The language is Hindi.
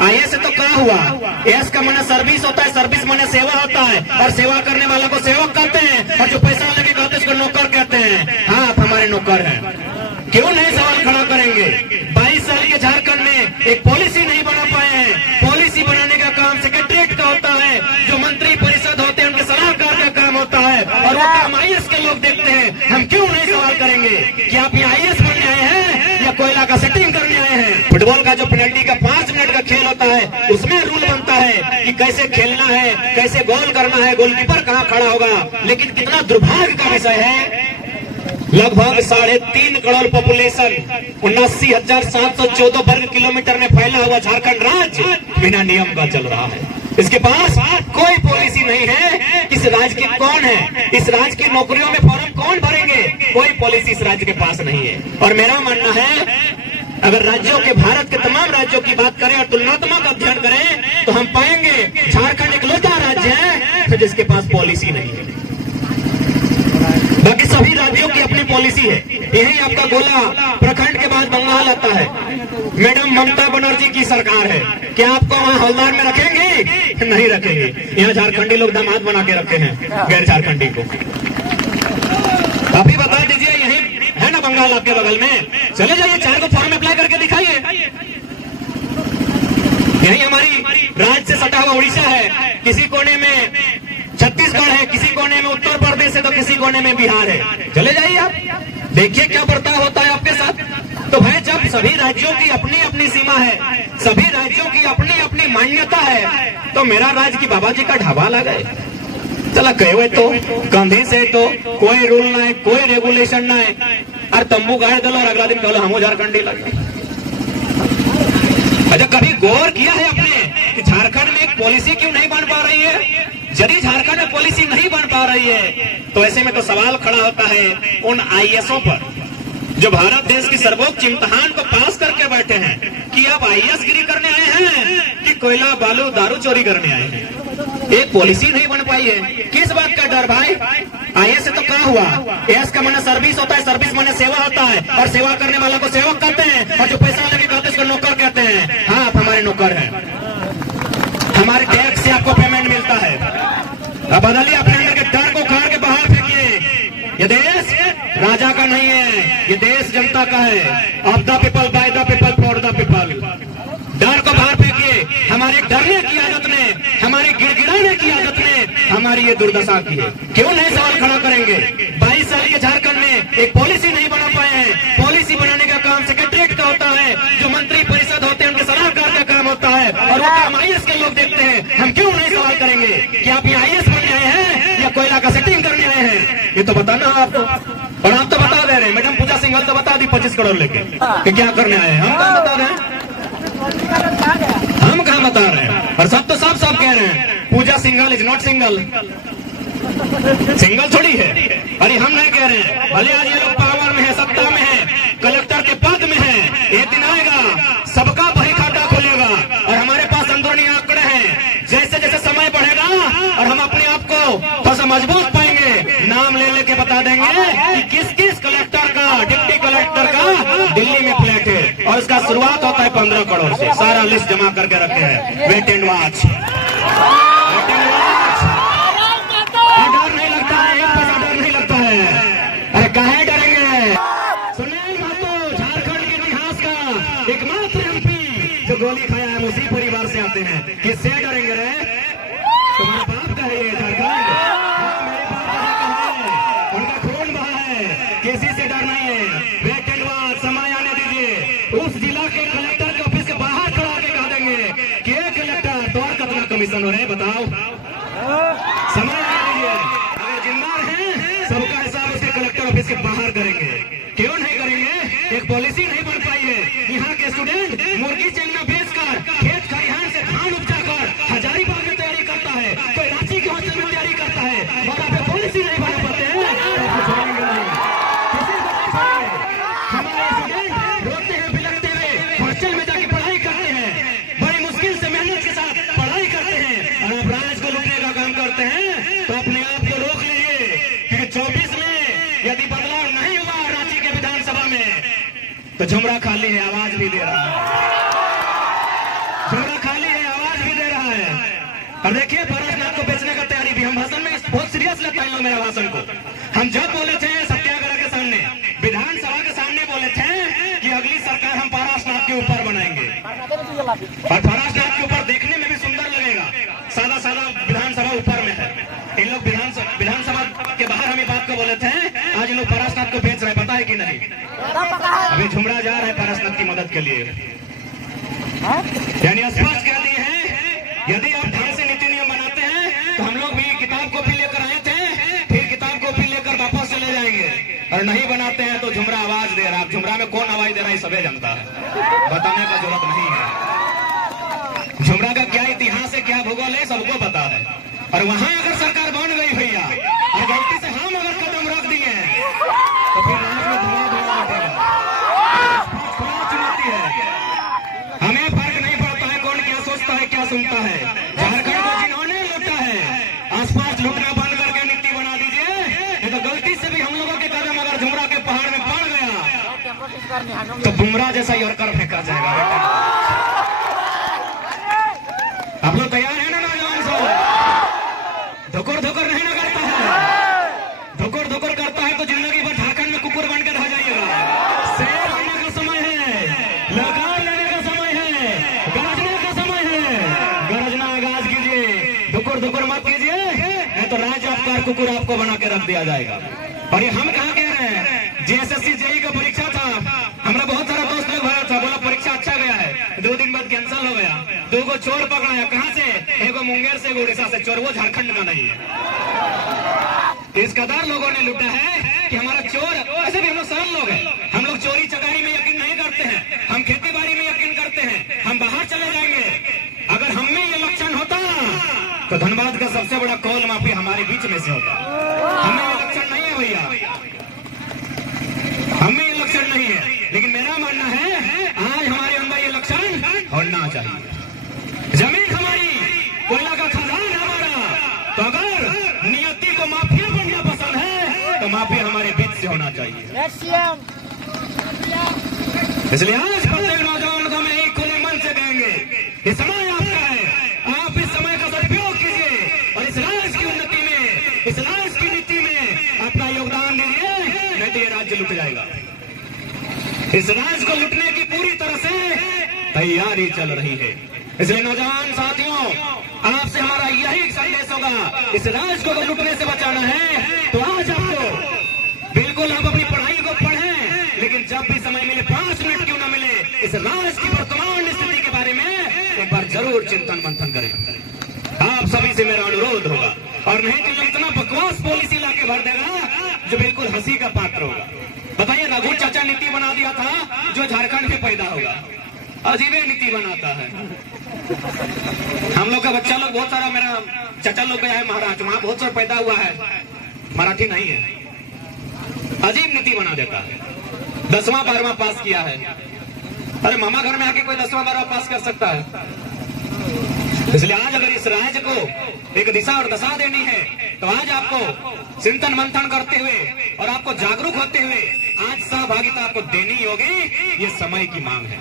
आईएएस से तो क्या हुआ? एस का माने सर्विस होता है, सर्विस माने सेवा होता है, और सेवा करने वालों को सेवक कहते हैं, और जो पैसा लेके कहते हैं उसको नौकर कहते हैं। हाँ, आप हमारे नौकर हैं। क्यों नहीं सवाल खड़ा करेंगे? 22 साल के झारखंड में एक पॉलिसी नहीं बना पाए हैं। पॉलिसी बनाने का काम सेक्रेटरीट का होता है, जो मंत्री परिषद होते हैं उनके सलाहकार का काम होता है, और वो काम आईएएस के लोग देखते हैं। हम क्यों नहीं सवाल करेंगे कि आप यहाँ आईएएस बनने आए हैं या कोयला का सेटिंग करने आए हैं? फुटबॉल का जो पेनल्टी का 5 मिनट का खेल होता है, उसमें रूल बनता है कि कैसे खेलना है, कैसे गोल करना है, गोलकीपर कहाँ खड़ा होगा। लेकिन कितना दुर्भाग्य का विषय है, लगभग 3.5 करोड़ पॉपुलेशन, 79,714 वर्ग किलोमीटर में फैला हुआ झारखंड राज्य बिना नियम का चल रहा है। इसके पास कोई पॉलिसी नहीं है। इस राज्य की कौन है? इस राज्य की नौकरियों में फॉर्म कौन भरेंगे? कोई पॉलिसी इस राज्य के पास नहीं है। और मेरा मानना है, अगर राज्यों के, भारत के तमाम राज्यों की बात करें और तुलनात्मक अध्ययन करें तो हम पाएंगे झारखंड एक लौता राज्य है जिसके पास पॉलिसी नहीं है। बाकी सभी राज्यों की अपनी पॉलिसी है। यही आपका गोला प्रखंड के बाद बंगाल आता है। मैडम ममता बनर्जी की सरकार है। क्या आपको वहाँ हवलदार में रखेंगे? नहीं रखेंगे। यहाँ झारखंडी लोग दामाद बना के रखे हैं गैर झारखंडी को। अभी बता दीजिए, यही है ना बंगाल आपके बगल में? चले जाइए, 4 को फॉर्म अप्लाई करके दिखाइए। यही हमारी राज्य से सटा हुआ उड़ीसा है, किसी कोने में छत्तीसगढ़ है, किसी कोने में उत्तर प्रदेश है, तो किसी कोने में बिहार है। चले जाइए आप, देखिए क्या बर्ताव होता है आपके साथ। तो भाई, जब सभी राज्यों की अपनी अपनी सीमा है, सभी राज्यों की अपनी अपनी मान्यता है, तो मेरा राज्य की बाबा जी का ढाबा लगा है। चला कहे तो कंधी से तो कोई रूल ना है, कोई रेगुलेशन ना है, और तंबू गाड़ दलो और अगला दिन कहो हम झारखंडी लगे। अच्छा, कभी गौर किया है आपने कि झारखंड में एक पॉलिसी क्यों नहीं बन पा रही है? यदि झारखंड में पॉलिसी नहीं बन पा रही है तो ऐसे में तो सवाल खड़ा होता है उन आईएएसओं पर जो भारत देश की सर्वोच्च इम्तिहान को पास करके बैठे हैं कि अब आईएएस गिरी करने आए हैं कि कोयला बालू दारू चोरी करने आए हैं। एक पॉलिसी नहीं बन पाई है। किस बात का डर भाई? आईएएस से तो क्या हुआ? एस का माने सर्विस होता है, सर्विस माने सेवा होता है, और सेवा करने वालों को सेवक कहते हैं, और जो पैसा लेके कहते हैं उसको नौकर कहते हैं। हाँ, आप हमारे नौकर हैं। हमारे टैक्स से आपको पेमेंट मिलता है। अब बदलिए अपने अंदर के डर को उखाड़ के बाहर फेंकिए। ये देश राजा का नहीं है, ये देश जनता का है। Of the people, by the people, for the people. डर को बाहर फेंकिए। हमारे डरने की आदत ने, हमारे गिड़गिड़ाने की आदत ने हमारी ये दुर्दशा की है। क्यों नहीं सवाल खड़ा करेंगे? 22 साल के झारखंड में एक पॉलिसी नहीं बना पाए हैं। पॉलिसी बनाने का काम सेक्रेटरीट का होता है, जो मंत्री परिषद होते हैं उनके सलाहकार का काम होता है, और वो काम आईएएस के लोग देखते हैं। हम क्यों नहीं सवाल करेंगे कि आप यहाँ आईएएस बनने आए हैं या कोयला का सेटिंग करने आए हैं? ये तो बताना आपको, और आप तो बता दे रहे हैं। मैडम पूजा सिंघल तो बता दी 25 करोड़ लेके कि क्या करने आए हैं। हम कहाँ बता रहे हैं? हम कहाँ बता रहे हैं? और सब तो सब कह रहे हैं Pooja Singhal is not single. Single थोड़ी है। अरे हम नहीं कह रहे हैं। भले आज ये लोग पावर में है, सत्ता में है, कलेक्टर के पद में है, एक दिन आएगा सबका बही खाता खुलेगा, और हमारे पास अंदरूनी आंकड़े हैं। जैसे जैसे समय बढ़ेगा और हम अपने आप को थोड़ा सा मजबूत पाएंगे, नाम ले लेके बता देंगे कि किस किस कलेक्टर का, डिप्टी कलेक्टर का दिल्ली में फ्लैट है, और उसका शुरुआत होता है 15 करोड़ से। सारा लिस्ट जमा करके रखे हैं। Wait and watch. डर नहीं लगता है, एक पैसा डर नहीं लगता है। अरे काहे डरेंगे? सुनील महतो झारखंड के इतिहास का एकमात्र एमपी जो गोली खाया है, उसी परिवार से आते हैं। किससे डरेंगे रे? तुम्हारे बाप का है ये झारखंड। मेरे बाप का है, उनका खून बहा है, किसी से डर नहीं है। वेट एंड वॉच, समय आने दीजिए। उस जिला के कलेक्टर के ऑफिस के बाहर खड़ा के कह देंगे कि ये कलेक्टर तो और कितना कमीशन हो रहे हैं बताओ। समय आने दीजिए। अगर जिम्मेदार हैं सबका हिसाब उसके कलेक्टर ऑफिस के बाहर करेंगे। क्यों नहीं करेंगे? एक पॉलिसी नहीं बन पाई है। यहाँ के स्टूडेंट मुर्गी चंगा बेचकर, खेत खलिहान से धान उपजाकर हजारीबाग में तैयारी करता है, कोई रांची के हॉस्टल में तैयारी करता है, और आप पॉलिसी नहीं बना पाते हैं तो छोड़ेंगे नहीं। हमारे स्टूडेंट रोते हैं, बिलखते हुए हॉस्टल में जाके पढ़ाई करते हैं, बड़ी मुश्किल से मेहनत के साथ पढ़ाई करते हैं, और आप राज को लूटने का काम करते हैं। तो अपने आप को रोक लीजिए, क्योंकि 24 में यदि बदलाव नहीं हुआ रांची के विधानसभा में तो झुमरा खाली है, आवाज भी दे रहा है। झुमरा और देखिए पारसनाथ को बेचने का तैयारी भी, हम भाषण में बहुत सीरियस लेता है लोग मेरा भाषण को। हम जब बोले थे सत्याग्रह के सामने, विधानसभा के सामने बोले थे कि अगली सरकार हम पारसनाथ के ऊपर बनाएंगे, और पारसनाथ के ऊपर देखने में भी सुंदर लगेगा। सादा सादा विधानसभा ऊपर में है, इन लोग विधानसभा के बाहर हम ये बात को बोले थे, आज इन लोग पारसनाथ को बेच रहे हैं, पता है कि नहीं? अभी झुमरा जा रहा है पारसनाथ की मदद के लिए, यानी स्पष्ट कह दिए हैं यदि आप ढंग से नीति नियम बनाते हैं तो हम लोग भी किताब कॉपी लेकर आए थे, फिर किताब कॉपी लेकर वापस चले जाएंगे, और नहीं बनाते हैं तो झुमरा आवाज दे रहा है। झुमरा में कौन आवाज दे रहा है सभी जनता है, बताने का जरूरत नहीं है। झुमरा का क्या इतिहास है, क्या भूगोल है, सबको पता है। और वहां अगर सरकार बन गई भैया और गलती से हम अगर कदम रख दिए तो फिर रात में धुआं धुआं उठेगा। चुनौती है, हमें फर्क नहीं पड़ता है कौन क्या सोचता है, क्या सुनता है। झारखंड को जिन्होंने लूटा है, आसपास लूटना बंद करके नीति बना दीजिए, नहीं तो गलती से भी हम लोगों के कदम अगर झुमरा के पहाड़ में पड़ गया तो बुमराह जैसा यॉर्कर फेंका जाएगा। आप लोग तैयार है ना नौजवान सब? धोकर धोकर नहीं ना करता है, धोकर धोकर करता है तो जिंदगी भर झारखंड में कुकुर बन के रह जाइएगा। शेर आने का समय है, लगान लेने का समय है, गरजने का समय है, गरजना आगाज कीजिए, धुकुर धुकुर मत कीजिए, नहीं तो राज्य आपका कुकुर आपको बना के रख दिया जाएगा। और ये हम कहाँ कह रहे हैं, जेएसएससी जेई का परीक्षा था, हमारा बहुत सारा दोस्त लोग भरा था, बोला परीक्षा अच्छा गया है, 2 दिन बाद कैंसिल हो गया। 2 को चोर पकड़ाया, कहाँ से? एगो मुंगेर से, उड़ीसा से चोर, वो झारखंड का नहीं है। इस कदर लोगों ने लूटा है कि हमारा चोर, ऐसे भी हम लोग सरल लोग हैं, हम लोग चोरी चकारी में यकीन नहीं करते हैं, हम खेती बाड़ी में यकीन करते हैं, हम बाहर चले जाएंगे। अगर हम में ये लक्षण होता तो धनबाद का सबसे बड़ा कौल माफी हमारे बीच में से होता। हमें ये लक्षण नहीं है भैया, हमें ये लक्षण नहीं है, लेकिन मेरा मानना है आज हमारे अंदर ये लक्षण होना चाहिए। जमीन हमारी, कोयला का खदान हमारा, तो अगर नियति को माफिया बनना पसंद है तो माफिया हमारे बीच से होना चाहिए। इसलिए आज प्रत्येक नौजवान को मैं एक खुले मन से कहेंगे, ये समय आपका है, आप इस समय का सदुपयोग कीजिए और इस राज्य की उन्नति में, इस राज्य की नीति में अपना योगदान दीजिए, नहीं तो ये राज्य लुट जाएगा। इस राज्य को लुटने की पूरी तरह से तैयारी चल रही है। इसलिए नौजवान साथियों, आपसे हमारा यही संदेश होगा, इस राज्य को लुटने से बचाना है तो आज आपको बिल्कुल आप अपनी पढ़ाई को पढ़ें, लेकिन जब भी समय मिले, 5 मिनट क्यों न मिले, इस राज्य की वर्तमान स्थिति के बारे में एक बार जरूर चिंतन मंथन करें। आप सभी से मेरा अनुरोध होगा, और नहीं तो इतना बकवास पॉलिसी लाके भर देगा जो बिल्कुल हंसी का पात्र होगा। बताइए, रघु चाचा नीति बना दिया था जो झारखंड में पैदा होगा, अजीबे नीति बनाता है। हम लोग का बच्चा लोग बहुत सारा, मेरा चाचा लोग गया है महाराष्ट्र, वहां बहुत सारा पैदा हुआ है, मराठी नहीं है, अजीब नीति बना देता है। 10वां 12वां पास किया है, अरे मामा घर में आके कोई 10वां 12वां पास कर सकता है? इसलिए आज अगर इस राज्य को एक दिशा और दशा देनी है तो आज आपको चिंतन मंथन करते हुए और आपको जागरूक होते हुए आज सहभागिता आपको देनी होगी, ये समय की मांग है।